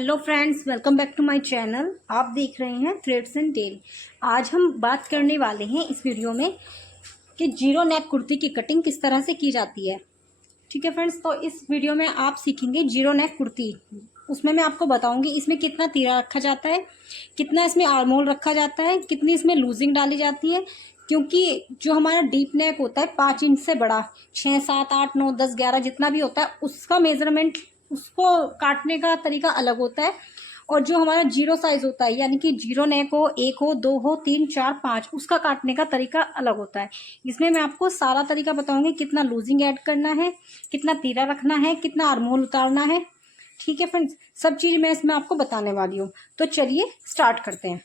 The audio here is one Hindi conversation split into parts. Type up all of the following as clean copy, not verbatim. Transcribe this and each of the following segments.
Hello friends, welcome back to my channel. आप देख रहे हैं थ्रेड्स एंड टेल। आज हम बात करने वाले हैं इस वीडियो में कि जीरो नेक कुर्ती की कटिंग किस तरह से की जाती है। ठीक है फ्रेंड्स, तो इस वीडियो में आप सीखेंगे जीरो नेक कुर्ती। उसमें मैं आपको बताऊंगी इसमें कितना तीरा रखा जाता है, कितना इसमें आर्मोल रखा जाता है, कितनी इसमें लूजिंग डाली जाती है। क्योंकि जो हमारा डीप नेक होता है 5 इंच से बड़ा, 6, 7, 8, 9, 10, 11 जितना भी होता है उसका मेजरमेंट, उसको काटने का तरीका अलग होता है। और जो हमारा जीरो साइज होता है, यानी कि जीरो नेक हो, 1 हो, 2 हो, 3, 4, 5, उसका काटने का तरीका अलग होता है। इसमें मैं आपको सारा तरीका बताऊंगी, कितना लूजिंग ऐड करना है, कितना तीरा रखना है, कितना आर्मोल उतारना है। ठीक है फ्रेंड्स, सब चीज मैं इसमें आपको बताने वाली हूँ। तो चलिए स्टार्ट करते हैं।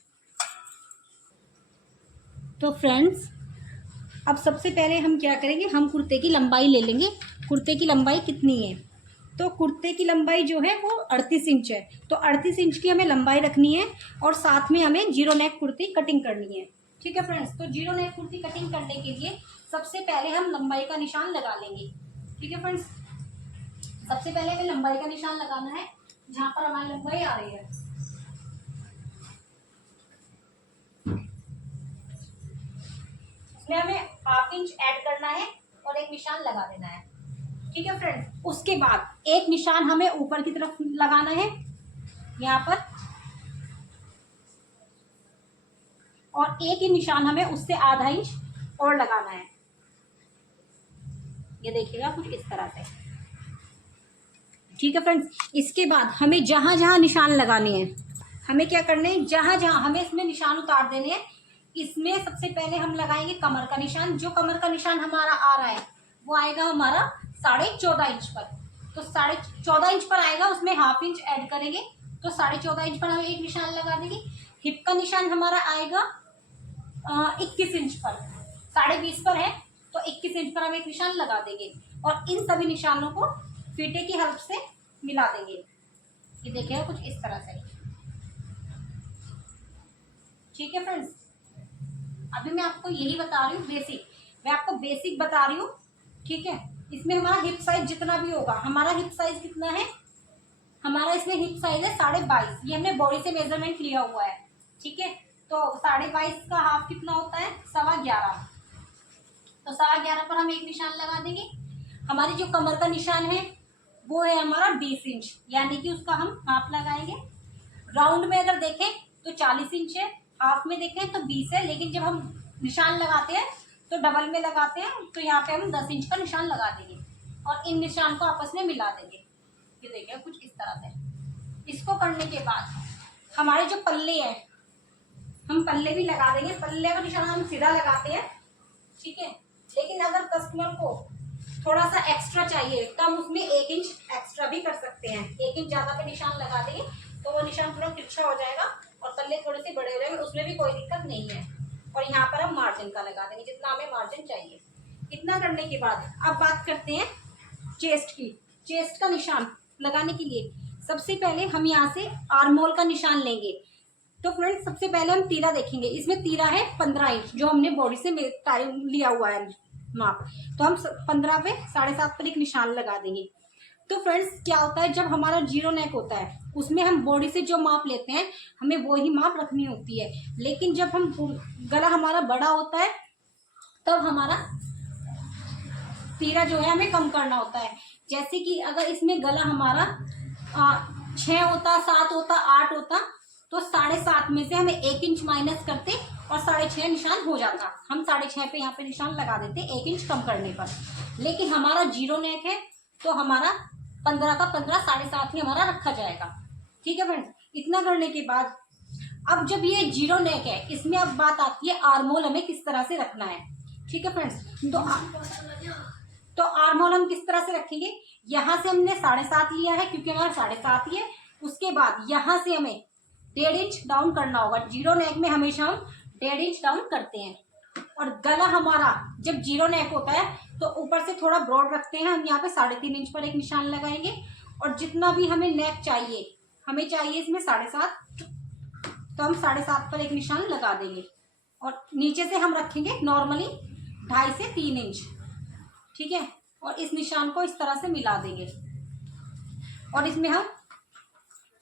तो फ्रेंड्स, अब सबसे पहले हम क्या करेंगे, हम कुर्ते की लंबाई ले लेंगे। कुर्ते की लंबाई कितनी है? तो कुर्ते की लंबाई जो है वो 38 इंच है। तो 38 इंच की हमें लंबाई रखनी है और साथ में हमें जीरो नेक कुर्ती कटिंग करनी है। ठीक है फ्रेंड्स, तो जीरो नेक कुर्ती कटिंग करने के लिए सबसे पहले हम लंबाई का निशान लगा लेंगे। ठीक है फ्रेंड्स, सबसे पहले हमें लंबाई का निशान लगाना है जहां पर हमारी लंबाई आ रही है। इसमें हमें ½ इंच ऐड करना है और एक निशान लगा देना है। ठीक है फ्रेंड्स, उसके बाद एक निशान हमें ऊपर की तरफ लगाना है यहाँ पर, और एक ही निशान हमें उससे ½ इंच और लगाना है। ये देखिएगा कुछ इस तरह से। ठीक है फ्रेंड्स, इसके बाद हमें जहां जहां निशान लगाने हैं, हमें क्या करने हैं, जहां जहां हमें इसमें निशान उतार देने हैं। इसमें सबसे पहले हम लगाएंगे कमर का निशान। जो कमर का निशान हमारा आ रहा है वो आएगा हमारा 14.5 इंच पर। तो 14.5 इंच पर आएगा, उसमें ½ इंच ऐड करेंगे तो 14.5 इंच पर हम एक निशान लगा देंगे। हिप का निशान हमारा आएगा 21 इंच पर, 20.5 पर है तो 21 इंच पर हम एक निशान लगा देंगे और इन सभी निशानों को फीते की हेल्प से मिला देंगे। ये देखिएगा कुछ इस तरह से। ठीक है फ्रेंड्स, अभी मैं आपको यही बता रही हूँ बेसिक, मैं आपको बेसिक बता रही हूँ। ठीक है, इसमें हमारा हिप साइज जितना भी होगा, हमारा हिप साइज कितना है, हमारा इसमें हिप साइज है 22.5। ये हमने बॉडी से मेजरमेंट लिया हुआ है। ठीक है, तो 22.5 का हाफ कितना होता है, 11.25। तो 11.25 पर हम एक निशान लगा देंगे। हमारी जो कमर का निशान है वो है हमारा 20 इंच, यानी कि उसका हम हाफ लगाएंगे। राउंड में अगर देखें तो 40 इंच है, हाफ में देखें तो 20 है, लेकिन जब हम निशान लगाते हैं तो डबल में लगाते हैं, तो यहाँ पे हम 10 इंच का निशान लगा देंगे और इन निशान को आपस में मिला देंगे। ये देखिए कुछ इस तरह से। इसको करने के बाद हमारे जो पल्ले हैं, हम पल्ले भी लगा देंगे। पल्ले का निशान हम सीधा लगाते हैं। ठीक है, लेकिन अगर कस्टमर को थोड़ा सा एक्स्ट्रा चाहिए तो हम उसमें 1 इंच एक्स्ट्रा भी कर सकते हैं। 1 इंच ज्यादा पे निशान लगा देंगे तो वो निशान थोड़ा तिरछा हो जाएगा और पल्ले थोड़े से बड़े हो जाएंगे, उसमें भी कोई दिक्कत नहीं है। और यहाँ पर हम मार्जिन का लगा देंगे जितना हमें मार्जिन चाहिए। इतना करने के बाद अब बात करते हैं चेस्ट की। चेस्ट का निशान लगाने के लिए सबसे पहले हम यहाँ से आर्मोल का निशान लेंगे। तो फ्रेंड्स, सबसे पहले हम तीरा देखेंगे। इसमें तीरा है 15 इंच, जो हमने बॉडी से लिया हुआ है माप। तो हम 15 पे 7.5 पर एक निशान लगा देंगे। तो फ्रेंड्स, क्या होता है, जब हमारा जीरो नेक होता है उसमें हम बॉडी से जो माप लेते हैं हमें वो ही माप रखनी होती है। लेकिन जब हम गला हमारा बड़ा होता है तब हमारा तीरा जो है हमें कम करना होता है। जैसे कि अगर इसमें गला हमारा 6 होता, 7 होता, 8 होता, तो 7.5 में से हमें 1 इंच माइनस करते और 6.5 निशान हो जाता। हम 6.5 पे यहाँ पे निशान लगा देते 1 इंच कम करने पर। लेकिन हमारा जीरो नेक है तो हमारा 15 का 15, 7.5 ही हमारा रखा जाएगा। ठीक है फ्रेंड्स, इतना करने के बाद अब जब ये जीरो नेक है, इसमें अब बात आती है आर्मोल हमें किस तरह से रखना है। ठीक है फ्रेंड्स, तो आर्मोल हम किस तरह से रखेंगे, यहाँ से हमने 7.5 लिया है क्योंकि हमारा 7.5 ही है। उसके बाद यहाँ से हमें 1.5 इंच डाउन करना होगा। जीरो नेक में हमेशा हम 1.5 इंच डाउन करते हैं। और गला हमारा जब जीरो नेक होता है तो ऊपर से थोड़ा ब्रॉड रखते हैं। हम यहाँ पे 3.5 इंच पर एक निशान लगाएंगे और जितना भी हमें नेक चाहिए, हमें चाहिए इसमें 7.5, तो हम 7.5 पर एक निशान लगा देंगे और नीचे से हम रखेंगे नॉर्मली 2.5 से 3 इंच। ठीक है, और इस निशान को इस तरह से मिला देंगे और इसमें हम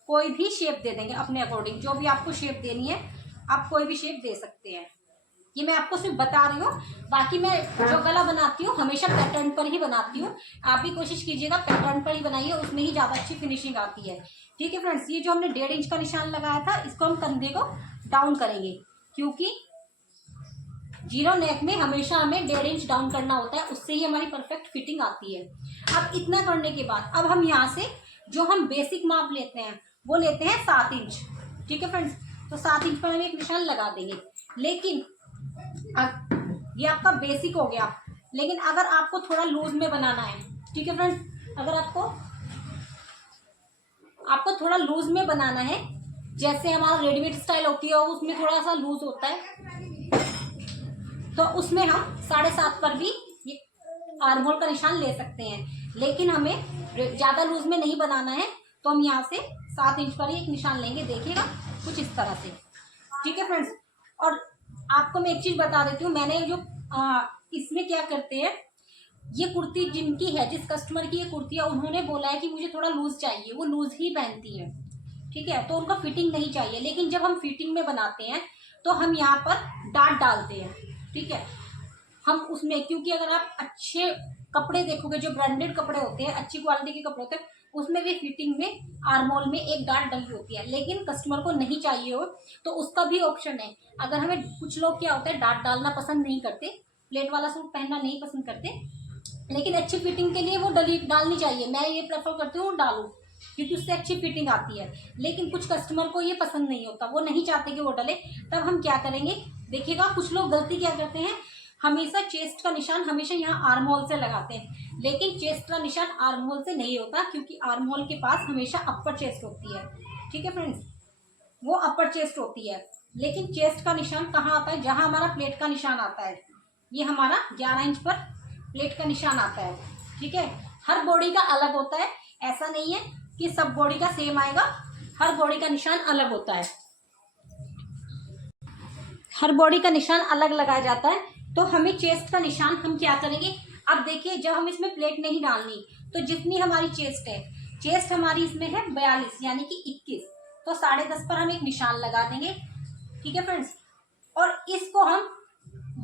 कोई भी शेप दे देंगे अपने अकॉर्डिंग, जो भी आपको शेप देनी है आप कोई भी शेप दे सकते हैं। ये मैं आपको सिर्फ बता रही हूँ, बाकी मैं जो गला बनाती हूँ हमेशा पैटर्न पर ही बनाती हूँ। आप भी कोशिश कीजिएगा पैटर्न पर ही बनाइए, उसमें ही ज़्यादा अच्छी फिनिशिंग आती है। ठीक है फ्रेंड्स, ये जो हमने 1.5 इंच का निशान लगाया था इसको हम कंधे को डाउन करेंगे, क्योंकि जीरो नेक में हमेशा हमें 1.5 इंच डाउन करना होता है, उससे ही हमारी परफेक्ट फिटिंग आती है। अब इतना करने के बाद अब हम यहाँ से जो हम बेसिक माप लेते हैं वो लेते हैं 7 इंच। ठीक है फ्रेंड्स, तो 7 इंच पर हम एक निशान लगा देंगे। लेकिन ये आपका बेसिक हो गया, लेकिन अगर आपको थोड़ा लूज में बनाना है, ठीक है फ्रेंड्स, अगर आपको थोड़ा लूज में बनाना है, जैसे हमारा रेडीमेड स्टाइल होती है उसमें थोड़ा सा लूज होता है, तो उसमें हम 7.5 पर भी ये आर्म होल का निशान ले सकते हैं। लेकिन हमें ज़्यादा लूज में नहीं बनाना है, तो हम यहाँ से 7 इंच पर ही एक निशान लेंगे, देखिएगा कुछ इस तरह से। ठीक है फ्रेंड्स, और आपको मैं एक चीज़ बता देती हूँ, मैंने जो इसमें क्या करते हैं, ये कुर्ती जिनकी है, जिस कस्टमर की ये कुर्ती है, उन्होंने बोला है कि मुझे थोड़ा लूज चाहिए, वो लूज ही पहनती है। ठीक है, तो उनका फिटिंग नहीं चाहिए। लेकिन जब हम फिटिंग में बनाते हैं तो हम यहाँ पर डाट डालते हैं। ठीक है, हम उसमें, क्योंकि अगर आप अच्छे कपड़े देखोगे, जो ब्रांडेड कपड़े होते हैं, अच्छी क्वालिटी के कपड़े होते हैं, उसमें भी फिटिंग में आर्म होल में एक डाट डली होती है। लेकिन कस्टमर को नहीं चाहिए हो तो उसका भी ऑप्शन है। अगर हमें, कुछ लोग क्या होता है डाट डालना पसंद नहीं करते, प्लेट वाला सूट पहनना नहीं पसंद करते, लेकिन अच्छी फिटिंग के लिए वो डालनी चाहिए। मैं ये प्रेफर करती हूँ डालूं, क्योंकि उससे अच्छी फिटिंग आती है। लेकिन कुछ कस्टमर को ये पसंद नहीं होता, वो नहीं चाहते कि वो डले, तब हम क्या करेंगे, देखिएगा कुछ लोग गलती क्या करते हैं, हमेशा चेस्ट का निशान हमेशा यहाँ आर्म होल से लगाते हैं। लेकिन चेस्ट का निशान आर्म होल से नहीं होता, क्योंकि आर्म होल के पास हमेशा अपर चेस्ट होती है। ठीक है फ्रेंड्स, वो अपर चेस्ट होती है। लेकिन चेस्ट का निशान कहाँ आता है, जहाँ हमारा प्लेट का निशान आता है। ये हमारा 11 इंच पर प्लेट का निशान आता है। ठीक है, हर बॉडी का अलग होता है, ऐसा नहीं है कि सब बॉडी का सेम आएगा, हर बॉडी का निशान अलग होता है, हर बॉडी का निशान अलग लगाया जाता है। तो हमें चेस्ट का निशान हम क्या करेंगे, अब देखिए जब हम इसमें प्लेट नहीं डालनी, तो जितनी हमारी चेस्ट है, चेस्ट हमारी इसमें है 42 यानी कि 21, तो 10.5 पर हम एक निशान लगा देंगे। ठीक है फ्रेंड्स, और इसको हम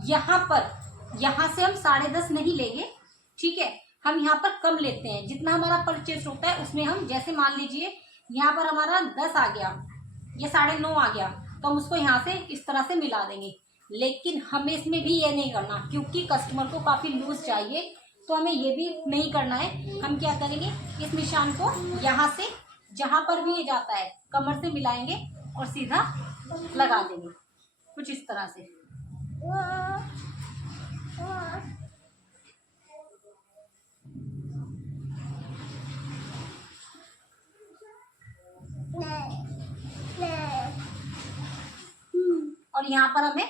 यहाँ से हम 10.5 नहीं लेंगे। ठीक है, हम यहाँ पर कम लेते हैं, जितना हमारा पर चेस्ट होता है उसमें हम, जैसे मान लीजिए यहाँ पर हमारा 10 आ गया, ये 9.5 आ गया, तो हम उसको यहाँ से इस तरह से मिला देंगे। लेकिन हमें इसमें भी ये नहीं करना, क्योंकि कस्टमर को काफ़ी लूज चाहिए, तो हमें ये भी नहीं करना है। हम क्या करेंगे, इस निशान को यहाँ से जहाँ पर भी ये जाता है कमर से मिलाएंगे और सीधा लगा देंगे, कुछ इस तरह से। और यहाँ पर हमें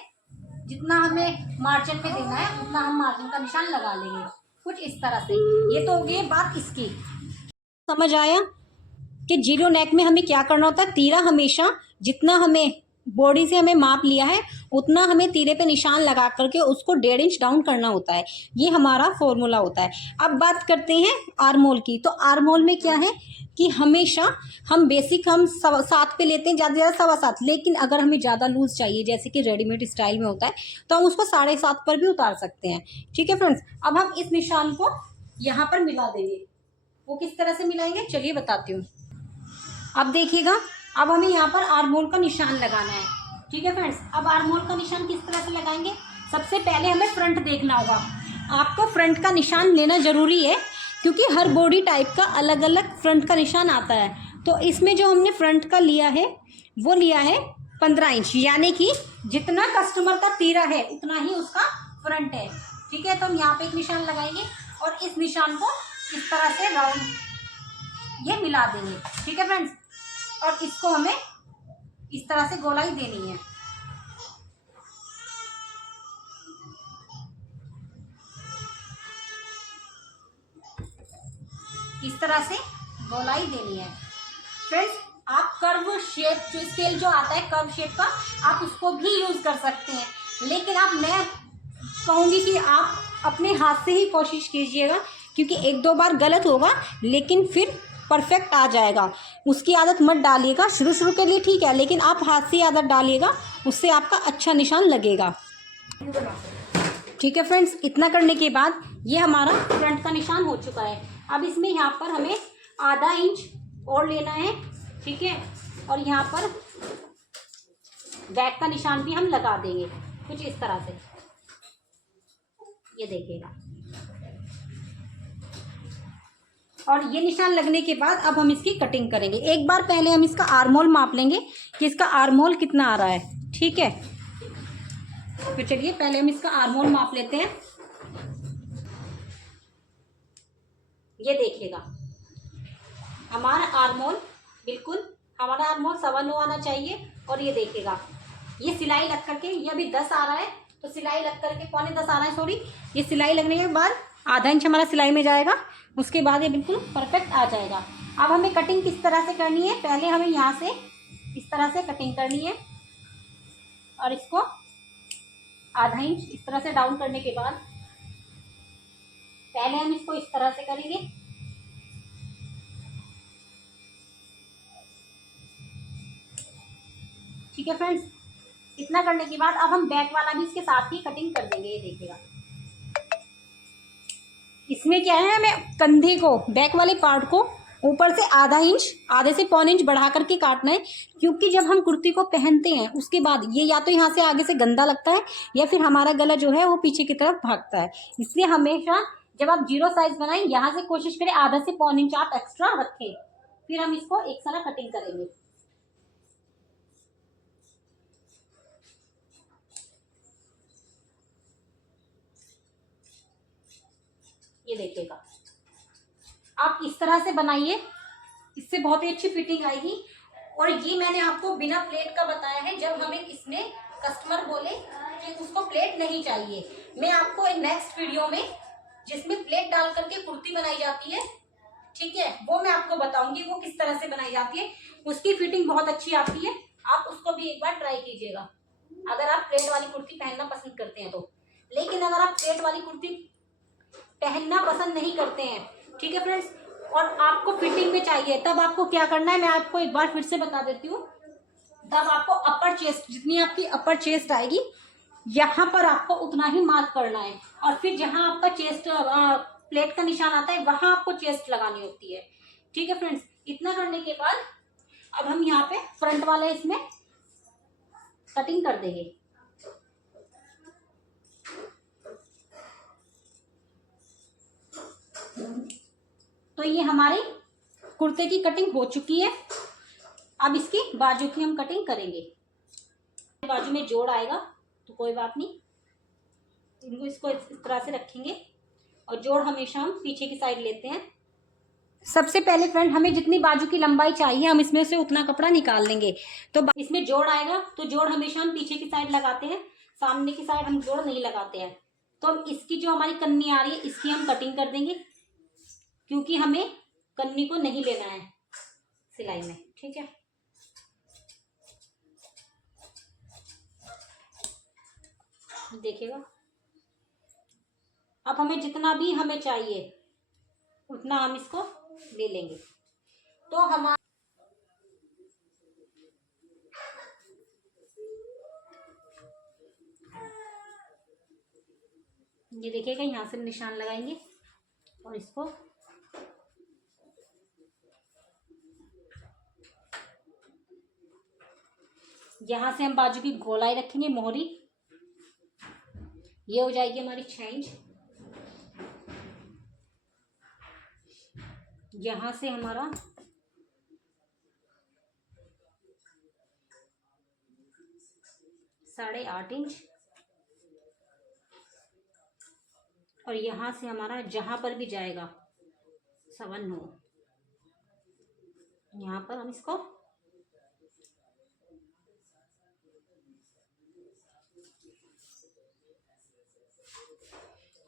जितना हमें मार्जिन में देना है उतना हम मार्जिन का निशान लगा लेंगे, कुछ इस तरह से। ये तो हो गई बात इसकी। समझ आया कि जीरो नेक में हमें क्या करना होता है, तीरा हमेशा जितना हमें बॉडी से हमें माप लिया है उतना हमें तीरे पे निशान लगा करके उसको 1.5 इंच डाउन करना होता है। ये हमारा फॉर्मूला होता है। अब बात करते हैं आर्म होल की। तो आर्म होल में क्या है कि हमेशा हम बेसिक हम 7 पे लेते हैं, ज़्यादा से ज़्यादा 7.25। लेकिन अगर हमें ज़्यादा लूज चाहिए, जैसे कि रेडीमेड स्टाइल में होता है, तो हम उसको 7.5 पर भी उतार सकते हैं। ठीक है फ्रेंड्स, अब हम इस निशान को यहाँ पर मिला देंगे। वो किस तरह से मिलाएंगे चलिए बताती हूँ। अब देखिएगा, अब हमें यहाँ पर आर्म होल का निशान लगाना है। ठीक है फ्रेंड्स, अब आर्म होल का निशान किस तरह से लगाएंगे, सबसे पहले हमें फ्रंट देखना होगा। आपको फ्रंट का निशान लेना ज़रूरी है, क्योंकि हर बॉडी टाइप का अलग अलग फ्रंट का निशान आता है। तो इसमें जो हमने फ्रंट का लिया है वो लिया है 15 इंच, यानी कि जितना कस्टमर का तीरा है उतना ही उसका फ्रंट है। ठीक है, तो हम यहाँ पे एक निशान लगाएंगे और इस निशान को इस तरह से राउंड ये मिला देंगे। ठीक है फ्रेंड्स, और इसको हमें इस तरह से गोलाई देनी है। इस तरह से गोलाई देनी है। फ्रेंड्स, आप कर्व शेप जो स्केल जो आता है कर्व शेप का, आप उसको भी यूज कर सकते हैं। लेकिन मैं कहूँगी कि आप अपने हाथ से ही कोशिश कीजिएगा, क्योंकि 1-2 बार गलत होगा, लेकिन फिर परफेक्ट आ जाएगा। उसकी आदत मत डालिएगा, शुरू शुरू के लिए ठीक है, लेकिन आप हाथ से आदत डालिएगा, उससे आपका अच्छा निशान लगेगा। ठीक है फ्रेंड्स, इतना करने के बाद ये हमारा फ्रंट का निशान हो चुका है। अब इसमें यहाँ पर हमें आधा इंच और लेना है, ठीक है, और यहाँ पर बैक का निशान भी हम लगा देंगे कुछ इस तरह से, ये देखिएगा। और ये निशान लगने के बाद अब हम इसकी कटिंग करेंगे। एक बार पहले हम इसका आर्मोल माप लेंगे कि इसका आर्मोल कितना आ रहा है, ठीक है। तो चलिए पहले हम इसका आर्मोल माप लेते हैं। ये देखिएगा हमारा आर्मोल, बिल्कुल हमारा आर्मोल 9.25 आना चाहिए। और ये देखिएगा ये सिलाई लग करके ये अभी 10 आ रहा है, तो सिलाई लग करके 9.25 आ रहा है, सॉरी। ये सिलाई लगने के बाद आधा इंच हमारा सिलाई में जाएगा, उसके बाद ये बिल्कुल परफेक्ट आ जाएगा। अब हमें कटिंग किस तरह से करनी है, पहले हमें यहाँ से इस तरह से कटिंग करनी है और इसको आधा इंच इस तरह से डाउन करने के बाद पहले हम इसको इस तरह से करेंगे, ठीक है फ्रेंड्स। इतना करने के बाद अब हम बैक वाला भी इसके साथ ही कटिंग कर देंगे। ये देखिएगा इसमें क्या है, हमें कंधे को, बैक वाले पार्ट को ऊपर से आधा इंच, आधे से 1.25 इंच बढ़ा करके काटना है, क्योंकि जब हम कुर्ती को पहनते हैं उसके बाद ये या तो यहाँ से आगे से गंदा लगता है या फिर हमारा गला जो है वो पीछे की तरफ भागता है। इसलिए हमेशा जब आप 0 साइज बनाएं, यहाँ से कोशिश करें आधा से 1.25 इंच आप एक्स्ट्रा रखें। फिर हम इसको एक सारा कटिंग करेंगे। ये देखिएगा आप इस तरह से बनाइए, इससे बहुत ही अच्छी फिटिंग आएगी। और ये मैंने आपको बिना प्लेट का बताया है। जब हमें इसमें कस्टमर बोले कि उसको प्लेट नहीं चाहिए, मैं आपको एक नेक्स्ट वीडियो में जिसमें प्लेट डाल करके कुर्ती बनाई जाती है, ठीक है, वो मैं आपको बताऊंगी वो किस तरह से बनाई जाती है। उसकी फिटिंग बहुत अच्छी आती है, आप उसको भी एक बार ट्राई कीजिएगा अगर आप प्लेट वाली कुर्ती पहनना पसंद करते हैं तो। लेकिन अगर आप प्लेट वाली कुर्ती पहनना पसंद नहीं करते हैं, ठीक है फ्रेंड्स, और आपको फिटिंग में चाहिए, तब आपको क्या करना है मैं आपको एक बार फिर से बता देती हूँ। तब आपको अपर चेस्ट, जितनी आपकी अपर चेस्ट आएगी यहाँ पर आपको उतना ही मार्क करना है, और फिर जहाँ आपका चेस्ट प्लेट का निशान आता है वहां आपको चेस्ट लगानी होती है, ठीक है फ्रेंड्स। इतना करने के बाद अब हम यहाँ पे फ्रंट वाला इसमें कटिंग कर देंगे। तो ये हमारी कुर्ते की कटिंग हो चुकी है। अब इसकी बाजू की हम कटिंग करेंगे। बाजू में जोड़ आएगा तो कोई बात नहीं, इनको इसको इस तरह से रखेंगे और जोड़ हमेशा हम पीछे की साइड लेते हैं। सबसे पहले फ्रेंड हमें जितनी बाजू की लंबाई चाहिए हम इसमें से उतना कपड़ा निकाल लेंगे। तो इसमें जोड़ आएगा तो जोड़ हमेशा हम पीछे की साइड लगाते हैं, सामने की साइड हम जोड़ नहीं लगाते हैं। तो हम इसकी जो हमारी कन्नी आ रही है इसकी हम कटिंग कर देंगे, क्योंकि हमें कन्नी को नहीं लेना है सिलाई में, ठीक है। देखिएगा अब हमें जितना भी हमें चाहिए उतना हम इसको ले लेंगे। तो हमारा ये देखिएगा यहाँ से निशान लगाएंगे और इसको यहाँ से हम बाजू की गोलाई रखेंगे, मोहरी, ये हो जाएगी हमारी 6 इंच। यहाँ से हमारा 8.5 इंच, और यहाँ से हमारा जहाँ पर भी जाएगा 9.25, यहाँ पर हम इसको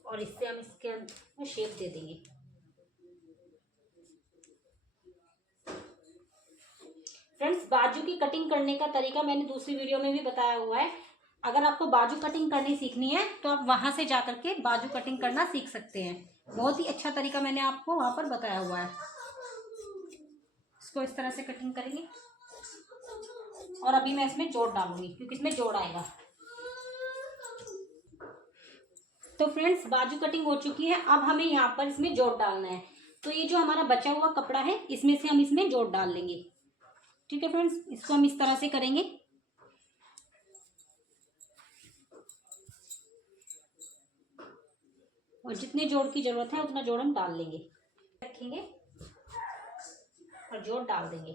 और इससे हम इसके अंदर शेप दे देंगे। फ्रेंड्स बाजू की कटिंग करने का तरीका मैंने दूसरी वीडियो में भी बताया हुआ है। अगर आपको बाजू कटिंग करनी सीखनी है तो आप वहां से जाकर के बाजू कटिंग करना सीख सकते हैं। बहुत ही अच्छा तरीका मैंने आपको वहां पर बताया हुआ है। इसको इस तरह से कटिंग करेंगे और अभी मैं इसमें जोड़ डालूंगी क्योंकि इसमें जोड़ आएगा। तो फ्रेंड्स बाजू कटिंग हो चुकी है, अब हमें यहाँ पर इसमें जोड़ डालना है। तो ये जो हमारा बचा हुआ कपड़ा है इसमें से हम इसमें जोड़ डाल लेंगे। ठीक है फ्रेंड्स, इसको हम इस तरह से करेंगे। और जितने जोड़ की जरूरत है उतना जोड़ हम डाल लेंगे, रखेंगे और जोड़ डाल देंगे।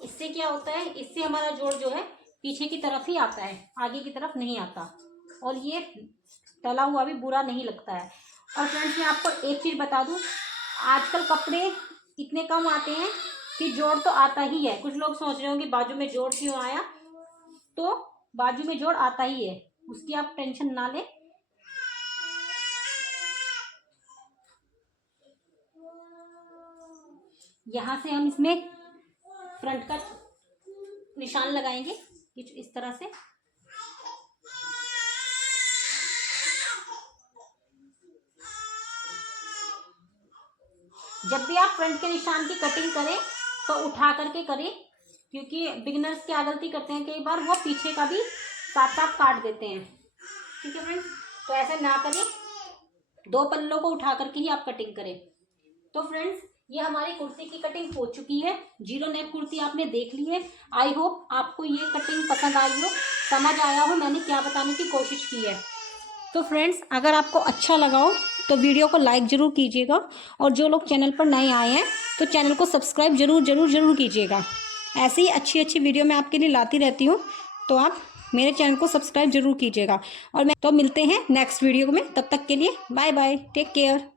इससे क्या होता है, इससे हमारा जोड़ जो है पीछे की तरफ ही आता है, आगे की तरफ नहीं आता और ये तला हुआ भी बुरा नहीं लगता है। और फ्रेंड्स मैं आपको एक चीज बता दूं, आजकल कपड़े इतने कम आते हैं कि जोड़ तो आता ही है। कुछ लोग सोच रहे होंगे बाजू में जोड़ क्यों आया, तो बाजू में जोड़ आता ही है, उसकी आप टेंशन ना लें। यहां से हम इसमें फ्रंट का निशान लगाएंगे इस तरह से। जब भी आप फ्रंट के निशान की कटिंग करें तो उठा करके करें, क्योंकि बिगिनर्स क्या गलती करते हैं कई बार, वो पीछे का भी साथ साथ काट देते हैं। ठीक है फ्रेंड्स, तो ऐसे ना करें, दो पल्लों को उठा करके ही आप कटिंग करें। तो फ्रेंड्स ये हमारी कुर्ती की कटिंग हो चुकी है। जीरो नेक कुर्ती आपने देख ली है। आई होप आपको ये कटिंग पसंद आई हो, समझ आया हो मैंने क्या बताने की कोशिश की है। तो फ्रेंड्स अगर आपको अच्छा लगा हो तो वीडियो को लाइक ज़रूर कीजिएगा, और जो लोग चैनल पर नए आए हैं तो चैनल को सब्सक्राइब जरूर कीजिएगा। ऐसे ही अच्छी अच्छी वीडियो मैं आपके लिए लाती रहती हूँ, तो आप मेरे चैनल को सब्सक्राइब जरूर कीजिएगा। और मैं तो मिलते हैं नेक्स्ट वीडियो में, तब तक के लिए बाय बाय, टेक केयर।